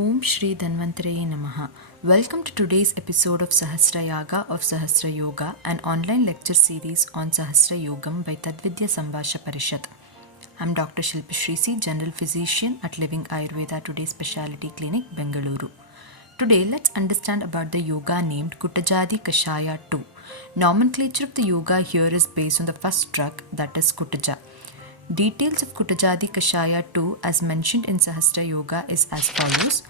Om Shri Dhanvantaraye Namaha. Welcome to today's episode of Sahasra Yaga of Sahasra Yoga, an online lecture series on Sahasra Yogam by Tadvidya Sambhasha Parishad. I'm Dr. Shilpi Shrisi, General Physician at Living Ayurveda Today Specialty Clinic, Bengaluru. Today, let's understand about the yoga named Kutajadi Kashaya 2. Nomenclature of the yoga here is based on the first drug, that is Kutaja. Details of Kutajadi Kashaya 2 as mentioned in Sahasra Yoga is as follows.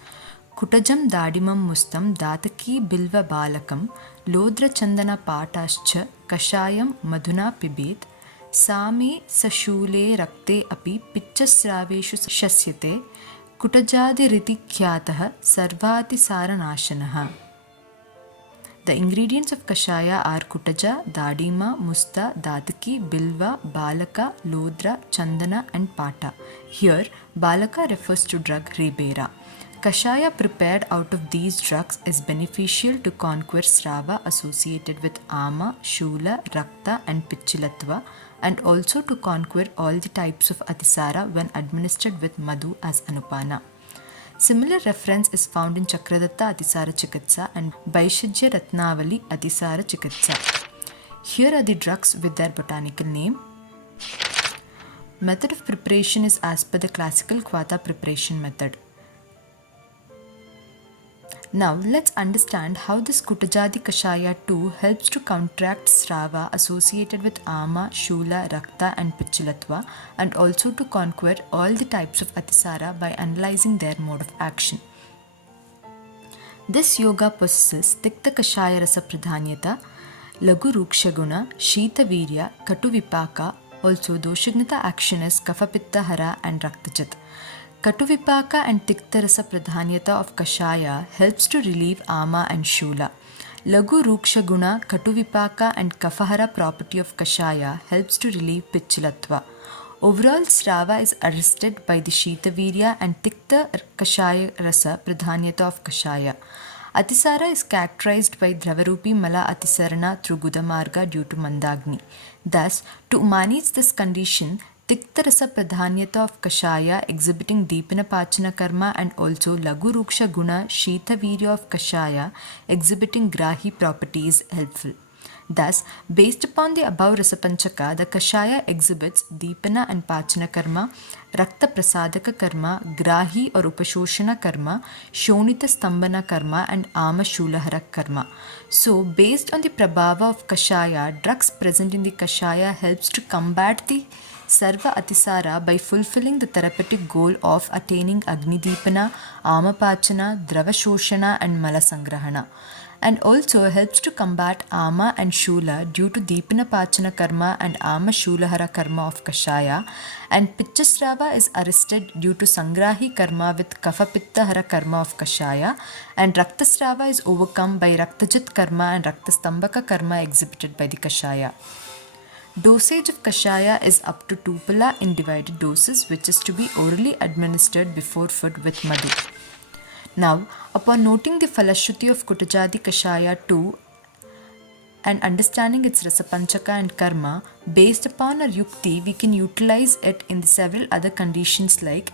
Kutajam Dadimam Mustam Dataki Bilva Balakam Lodra Chandana Patascha Kashayam Madhuna Pibet Same Sashule Rakte Api Pichasraveshu Shasyate Kutajadi Riti Khyatah Sarvati Saranashanaha. The ingredients of Kashaya are Kutaja, Dadima, Musta, Dadaki, Bilva, Balaka, Lodra, Chandana and Pata. Here, Balaka refers to drug Rebera. Kashaya prepared out of these drugs is beneficial to conquer Srava associated with Ama, Shula, Rakta and Pichilatva, and also to conquer all the types of Atisara when administered with Madhu as Anupana. Similar reference is found in Chakradatta Atisara Chikitsa and Baishajya Ratnavali Atisara Chikitsa. Here are the drugs with their botanical name. Method of preparation is as per the classical Kvata preparation method. Now let's understand how this Kutajadi Kashaya 2 helps to counteract Srava associated with Ama, Shula, Rakta and Pichilatva, and also to conquer all the types of Atisara by analyzing their mode of action. This yoga possesses Tikta Kashaya Rasa Pradhanyata, Lagu Rukshaguna, Shita Virya, Katu Vipaka. Also Doshagnata action is Kapha Pitta Hara and Raktajat. Katuvipaka and Tiktarasa Pradhanyata of Kashaya helps to relieve Ama and Shula. Lagu Ruksha Guna, Katuvipaka and Kafahara property of Kashaya helps to relieve Pichilatva. Overall, Srava is arrested by the Shitavirya and Tikta Kashaya Rasa Pradhanyata of Kashaya. Atisara is characterized by Dravarupi Mala Atisarana through Gudamarga due to Mandagni. Thus, to manage this condition, Tiktarasa Pradhanyata of Kashaya exhibiting Deepana Pachana Karma and also Lagu Ruksha Guna Shita Virya of Kashaya exhibiting Grahi properties helpful. Thus, based upon the above Rasapanchaka, the Kashaya exhibits Deepana and Pachana Karma, Rakta Prasadaka Karma, Grahi or Upashoshana Karma, Shonita Stambhana Karma and Ama Shulahara Karma. So, based on the Prabhava of Kashaya, drugs present in the Kashaya helps to combat the Sarva Atisara by fulfilling the therapeutic goal of attaining Agni Deepana, Amapachana, Dravashoshana and Malasangrahana, and also helps to combat Ama and Shula due to Deepana Pachana Karma and Ama Shulahara Karma of Kashaya, and Pichasrava is arrested due to Sangrahi Karma with Kapha Pitta Hara Karma of Kashaya, and Raktasrava is overcome by Raktajat Karma and Raktastambhaka Karma exhibited by the Kashaya. Dosage of Kashaya is up to 2 pala in divided doses, which is to be orally administered before food with Madhu. Now, upon noting the Falashruti of Kutajadi Kashaya 2 and understanding its Rasapanchaka and Karma, based upon our Yukti, we can utilize it in the several other conditions like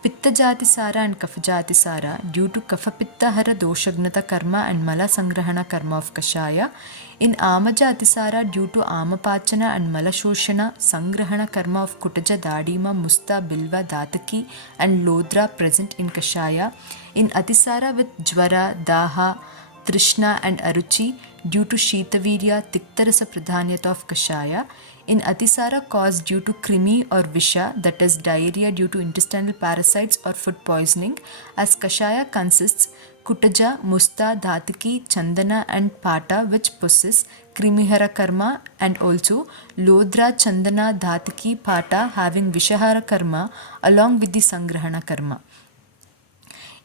Pitta Jatisara and Kapha Jatisara due to Kapha Pitta Hara Doshagnata Karma and Mala Sangrahana Karma of Kashaya, in Ama Jatisara due to Amapachana and Mala Shoshana Sangrahana Karma of Kutaja, Dadima, Musta, Bilva, Dataki and Lodra present in Kashaya, in Atisara with Jwara, Daha, Trishna and Aruchi due to Shitavirya, Tiktarasa Pradhanyata of Kashaya, in Atisara caused due to Krimi or Visha, that is diarrhea due to intestinal parasites or food poisoning, as Kashaya consists Kutaja, Musta, Dhataki, Chandana and Pata which possess Krimihara Karma, and also Lodra, Chandana, Dhataki, Pata having Vishahara Karma along with the Sangrahana Karma.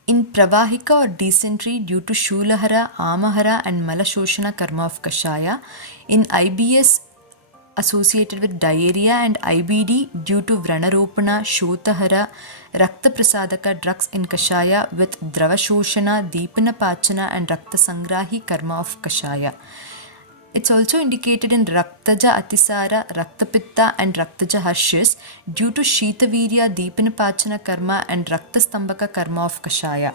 In Pravahika or dysentery due to Shulahara, Amahara and Malashoshana Karma of Kashaya, in IBS associated with diarrhea and IBD due to Vranaropana, Shotahara, Rakta Prasadaka drugs in Kashaya with Dravashoshana, Deepana Pachana and Rakta Sangrahi Karma of Kashaya. It's also indicated in Raktaja Atisara, Raktapitta and Raktaja Harshis due to Shitavirya, Deepanapachana Karma and Raktastambhaka Karma of Kashaya.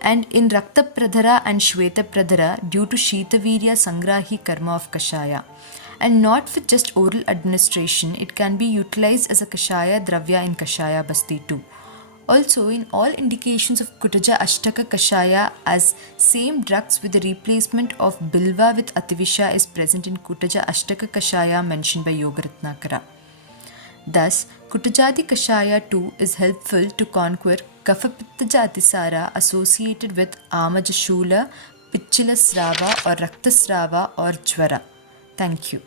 And in Rakta Pradhara and Shweta Pradhara due to Shitavirya Sangrahi Karma of Kashaya. And not with just oral administration, it can be utilized as a Kashaya Dravya in Kashaya Basti too. Also, in all indications of Kutaja Ashtaka Kashaya as same drugs with the replacement of Bilva with Ativisha is present in Kutaja Ashtaka Kashaya mentioned by Yogaratnakara. Thus, Kutajadi Kashaya too is helpful to conquer Kafapittaja Atisara associated with Amajashula, Pichila Srava or Raktasrava or Jwara. Thank you.